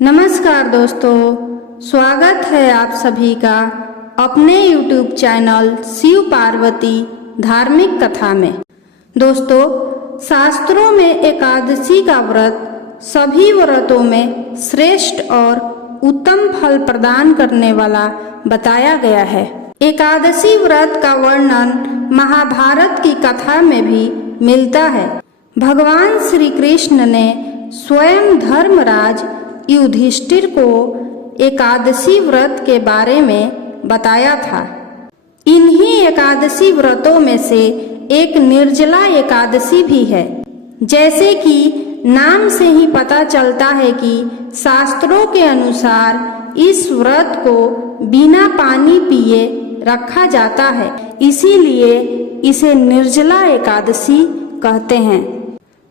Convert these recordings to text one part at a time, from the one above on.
नमस्कार दोस्तों, स्वागत है आप सभी का अपने YouTube चैनल शिव पार्वती धार्मिक कथा में। दोस्तों, शास्त्रों में एकादशी का व्रत सभी व्रतों में श्रेष्ठ और उत्तम फल प्रदान करने वाला बताया गया है। एकादशी व्रत का वर्णन महाभारत की कथा में भी मिलता है। भगवान श्री कृष्ण ने स्वयं धर्मराज युधिष्ठिर को एकादशी व्रत के बारे में बताया था। इन्हीं एकादशी व्रतों में से एक निर्जला एकादशी भी है। जैसे कि नाम से ही पता चलता है कि शास्त्रों के अनुसार इस व्रत को बिना पानी पिए रखा जाता है, इसीलिए इसे निर्जला एकादशी कहते हैं।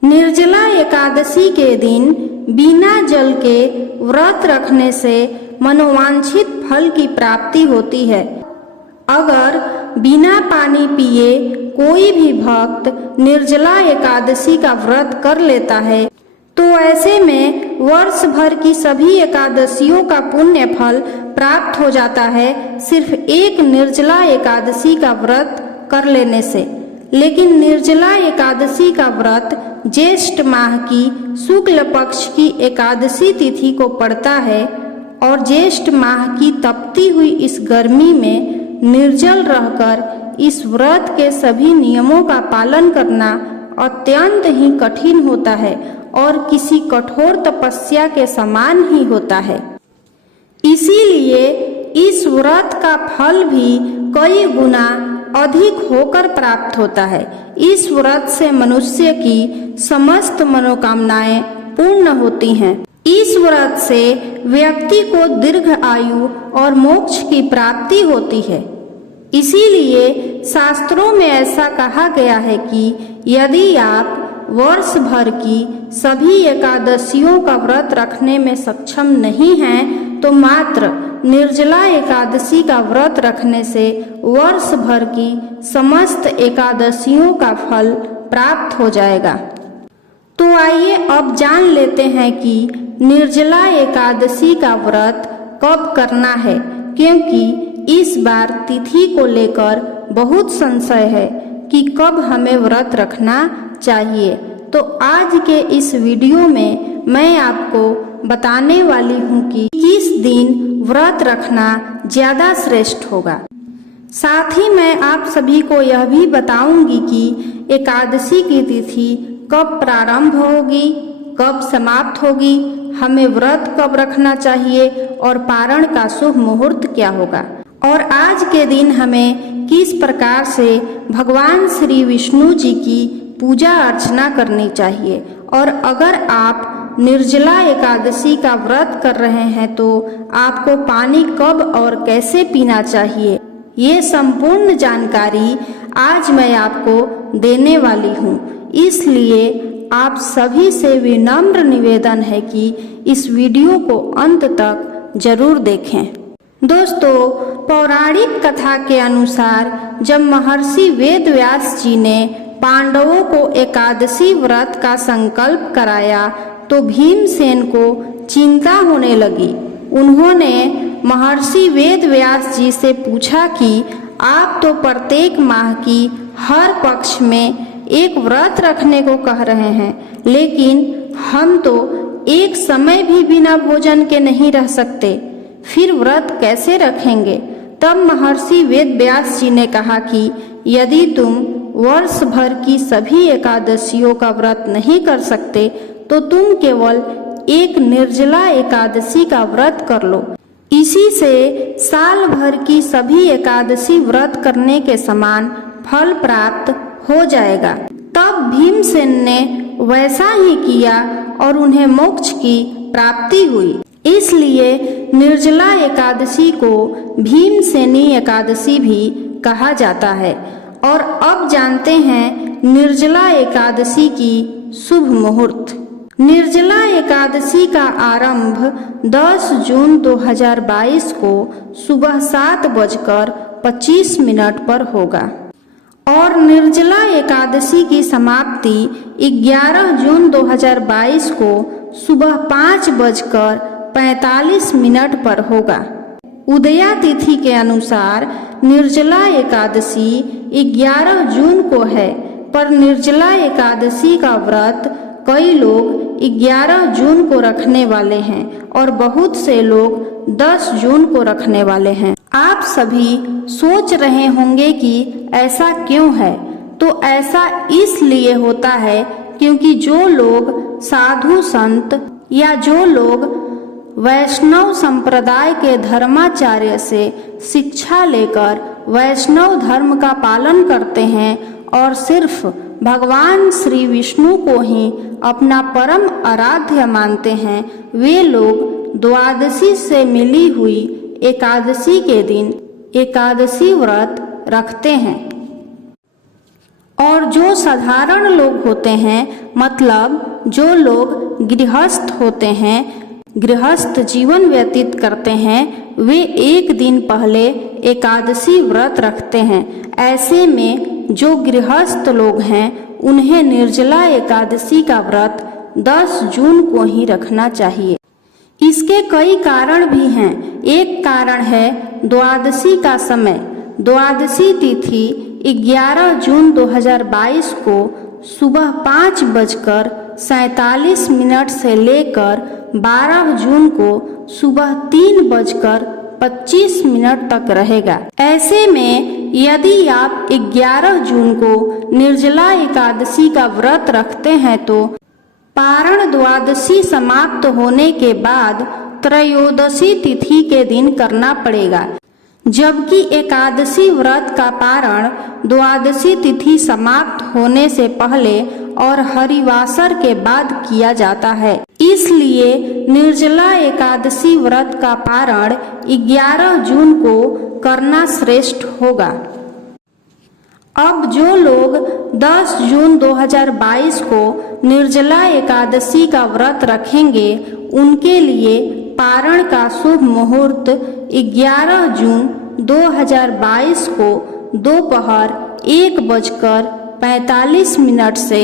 निर्जला एकादशी के दिन बिना जल के व्रत रखने से मनोवांछित फल की प्राप्ति होती है। अगर बिना पानी पिए कोई भी भक्त निर्जला एकादशी का व्रत कर लेता है तो ऐसे में वर्ष भर की सभी एकादशियों का पुण्य फल प्राप्त हो जाता है, सिर्फ एक निर्जला एकादशी का व्रत कर लेने से। लेकिन निर्जला एकादशी का व्रत ज्येष्ठ माह की शुक्ल पक्ष की एकादशी तिथि को पड़ता है और ज्येष्ठ माह की तपती हुई इस गर्मी में निर्जल रहकर इस व्रत के सभी नियमों का पालन करना अत्यंत ही कठिन होता है और किसी कठोर तपस्या के समान ही होता है। इसीलिए इस व्रत का फल भी कई गुना अधिक होकर प्राप्त होता है। इस व्रत से मनुष्य की समस्त मनोकामनाएं पूर्ण होती हैं। इस व्रत से व्यक्ति को दीर्घ आयु और मोक्ष की प्राप्ति होती है। इसीलिए शास्त्रों में ऐसा कहा गया है कि यदि आप वर्ष भर की सभी एकादशियों का व्रत रखने में सक्षम नहीं हैं तो मात्र निर्जला एकादशी का व्रत रखने से वर्ष भर की समस्त एकादशियों का फल प्राप्त हो जाएगा। तो आइए अब जान लेते हैं कि निर्जला एकादशी का व्रत कब करना है, क्योंकि इस बार तिथि को लेकर बहुत संशय है कि कब हमें व्रत रखना चाहिए। तो आज के इस वीडियो में मैं आपको बताने वाली हूँ कि किस दिन व्रत रखना ज्यादा श्रेष्ठ होगा। साथ ही मैं आप सभी को यह भी बताऊंगी कि एकादशी की तिथि कब प्रारंभ होगी, कब समाप्त होगी, हमें व्रत कब रखना चाहिए और पारण का शुभ मुहूर्त क्या होगा, और आज के दिन हमें किस प्रकार से भगवान श्री विष्णु जी की पूजा अर्चना करनी चाहिए। और अगर आप निर्जला एकादशी का व्रत कर रहे हैं तो आपको पानी कब और कैसे पीना चाहिए, ये संपूर्ण जानकारी आज मैं आपको देने वाली हूँ। इसलिए आप सभी से विनम्र निवेदन है कि इस वीडियो को अंत तक जरूर देखें। दोस्तों, पौराणिक कथा के अनुसार जब महर्षि वेदव्यास जी ने पांडवों को एकादशी व्रत का संकल्प कराया तो भीमसेन को चिंता होने लगी। उन्होंने महर्षि वेदव्यास जी से पूछा कि आप तो प्रत्येक माह की हर पक्ष में एक व्रत रखने को कह रहे हैं, लेकिन हम तो एक समय भी बिना भोजन के नहीं रह सकते, फिर व्रत कैसे रखेंगे। तब महर्षि वेदव्यास जी ने कहा कि यदि तुम वर्ष भर की सभी एकादशियों का व्रत नहीं कर सकते तो तुम केवल एक निर्जला एकादशी का व्रत कर लो। इसी से साल भर की सभी एकादशी व्रत करने के समान फल प्राप्त हो जाएगा। तब भीमसेन ने वैसा ही किया और उन्हें मोक्ष की प्राप्ति हुई। इसलिए निर्जला एकादशी को भीमसेनी एकादशी भी कहा जाता है। और अब जानते हैं निर्जला एकादशी की शुभ मुहूर्त। निर्जला एकादशी का आरंभ 10 जून 2022 को सुबह 7:25 पर होगा और निर्जला एकादशी की समाप्ति 11 जून 2022 को सुबह 5:55 45 मिनट पर होगा। उदया तिथि के अनुसार निर्जला एकादशी 11 जून को है, पर निर्जला एकादशी का व्रत कई लोग 11 जून को रखने वाले हैं और बहुत से लोग 10 जून को रखने वाले हैं। आप सभी सोच रहे होंगे कि ऐसा क्यों है? तो ऐसा इसलिए होता है क्योंकि जो लोग साधु संत या जो लोग वैष्णव संप्रदाय के धर्माचार्य से शिक्षा लेकर वैष्णव धर्म का पालन करते हैं और सिर्फ भगवान श्री विष्णु को ही अपना परम आराध्य मानते हैं, वे लोग द्वादशी से मिली हुई एकादशी के दिन एकादशी व्रत रखते हैं। और जो साधारण लोग होते हैं, मतलब जो लोग गृहस्थ होते हैं, गृहस्थ जीवन व्यतीत करते हैं, वे एक दिन पहले एकादशी व्रत रखते हैं। ऐसे में जो गृहस्थ लोग हैं उन्हें निर्जला एकादशी का व्रत 10 जून को ही रखना चाहिए। इसके कई कारण भी हैं। एक कारण है द्वादशी का समय। द्वादशी तिथि 11 जून 2022 को सुबह 5:47 से लेकर 12 जून को सुबह 3:25 तक रहेगा। ऐसे में यदि आप 11 जून को निर्जला एकादशी का व्रत रखते हैं तो पारण द्वादशी समाप्त होने के बाद त्रयोदशी तिथि के दिन करना पड़ेगा, जबकि एकादशी व्रत का पारण द्वादशी तिथि समाप्त होने से पहले और हरिवासर के बाद किया जाता है। इसलिए निर्जला एकादशी व्रत का पारण 11 जून को करना श्रेष्ठ होगा। अब जो लोग 10 जून 2022 को निर्जला एकादशी का व्रत रखेंगे, उनके लिए पारण का शुभ मुहूर्त 11 जून 2022 को दोपहर 1:45 से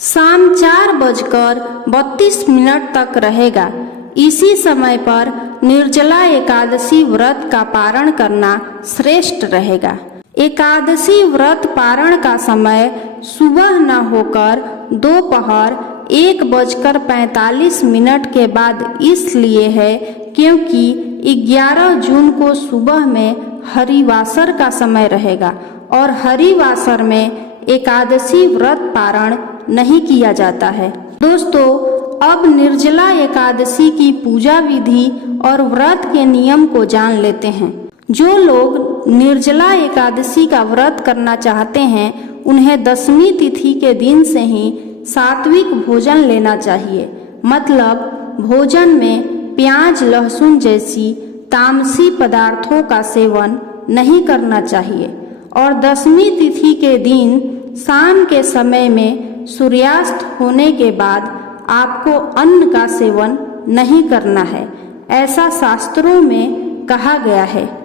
शाम 4:32 तक रहेगा। इसी समय पर निर्जला एकादशी व्रत का पारण करना श्रेष्ठ रहेगा। एकादशी व्रत पारण का समय सुबह न होकर दोपहर 1:45 के बाद इसलिए है क्योंकि 11 जून को सुबह में हरिवासर का समय रहेगा और हरिवासर में एकादशी व्रत पारण नहीं किया जाता है। दोस्तों, अब निर्जला एकादशी की पूजा विधि और व्रत के नियम को जान लेते हैं। जो लोग निर्जला एकादशी का व्रत करना चाहते हैं, उन्हें 10वीं तिथि के दिन से ही सात्विक भोजन लेना चाहिए। मतलब भोजन में प्याज लहसुन जैसी तामसी पदार्थों का सेवन नहीं करना चाहिए और 10वीं तिथि के दिन शाम के समय में सूर्यास्त होने के बाद आपको अन्न का सेवन नहीं करना है, ऐसा शास्त्रों में कहा गया है।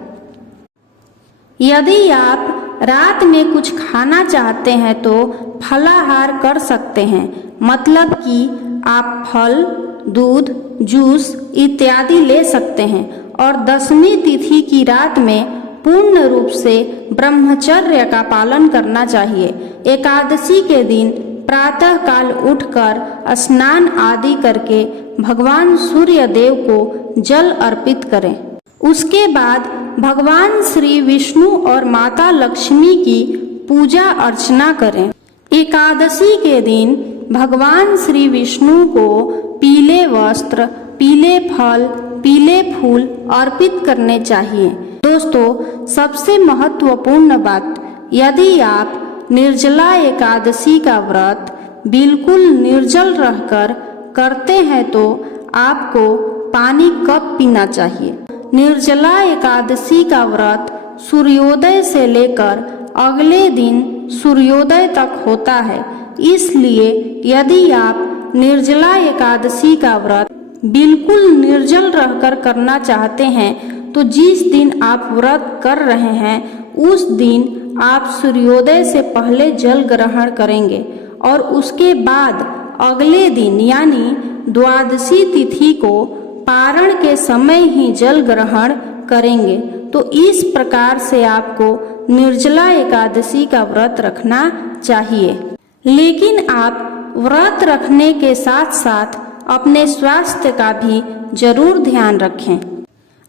यदि आप रात में कुछ खाना चाहते हैं तो फलाहार कर सकते हैं। मतलब कि आप फल, दूध, जूस इत्यादि ले सकते हैं और 10वीं तिथि की रात में पूर्ण रूप से ब्रह्मचर्य का पालन करना चाहिए। एकादशी के दिन प्रातः काल उठकर स्नान आदि करके भगवान सूर्य देव को जल अर्पित करें। उसके बाद भगवान श्री विष्णु और माता लक्ष्मी की पूजा अर्चना करें। एकादशी के दिन भगवान श्री विष्णु को पीले वस्त्र, पीले फल, पीले फूल अर्पित करने चाहिए। दोस्तों, सबसे महत्वपूर्ण बात, यदि आप निर्जला एकादशी का व्रत बिल्कुल निर्जल रहकर करते हैं तो आपको पानी कब पीना चाहिए। निर्जला एकादशी का व्रत सूर्योदय से लेकर अगले दिन सूर्योदय तक होता है। इसलिए यदि आप निर्जला एकादशी का व्रत बिल्कुल निर्जल रहकर करना चाहते हैं तो जिस दिन आप व्रत कर रहे हैं उस दिन आप सूर्योदय से पहले जल ग्रहण करेंगे और उसके बाद अगले दिन यानी द्वादशी तिथि को पारण के समय ही जल ग्रहण करेंगे। तो इस प्रकार से आपको निर्जला एकादशी का व्रत रखना चाहिए। लेकिन आप व्रत रखने के साथ साथ अपने स्वास्थ्य का भी जरूर ध्यान रखें।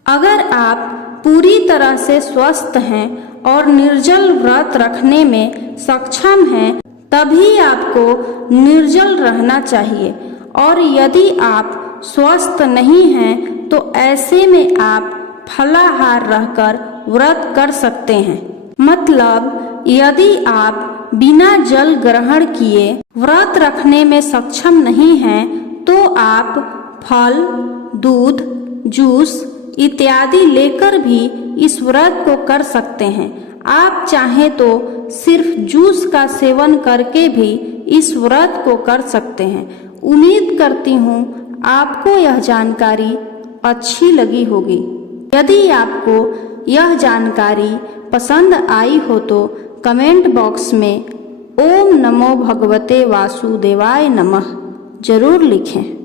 अगर आप पूरी तरह से स्वस्थ हैं और निर्जल व्रत रखने में सक्षम हैं, तभी आपको निर्जल रहना चाहिए। और यदि आप स्वस्थ नहीं हैं तो ऐसे में आप फलाहार रहकर व्रत कर सकते हैं। मतलब यदि आप बिना जल ग्रहण किए व्रत रखने में सक्षम नहीं हैं तो आप फल, दूध, जूस इत्यादि लेकर भी इस व्रत को कर सकते हैं। आप चाहें तो सिर्फ जूस का सेवन करके भी इस व्रत को कर सकते हैं। उम्मीद करती हूँ आपको यह जानकारी अच्छी लगी होगी। यदि आपको यह जानकारी पसंद आई हो तो कमेंट बॉक्स में ओम नमो भगवते वासुदेवाय नमः जरूर लिखें।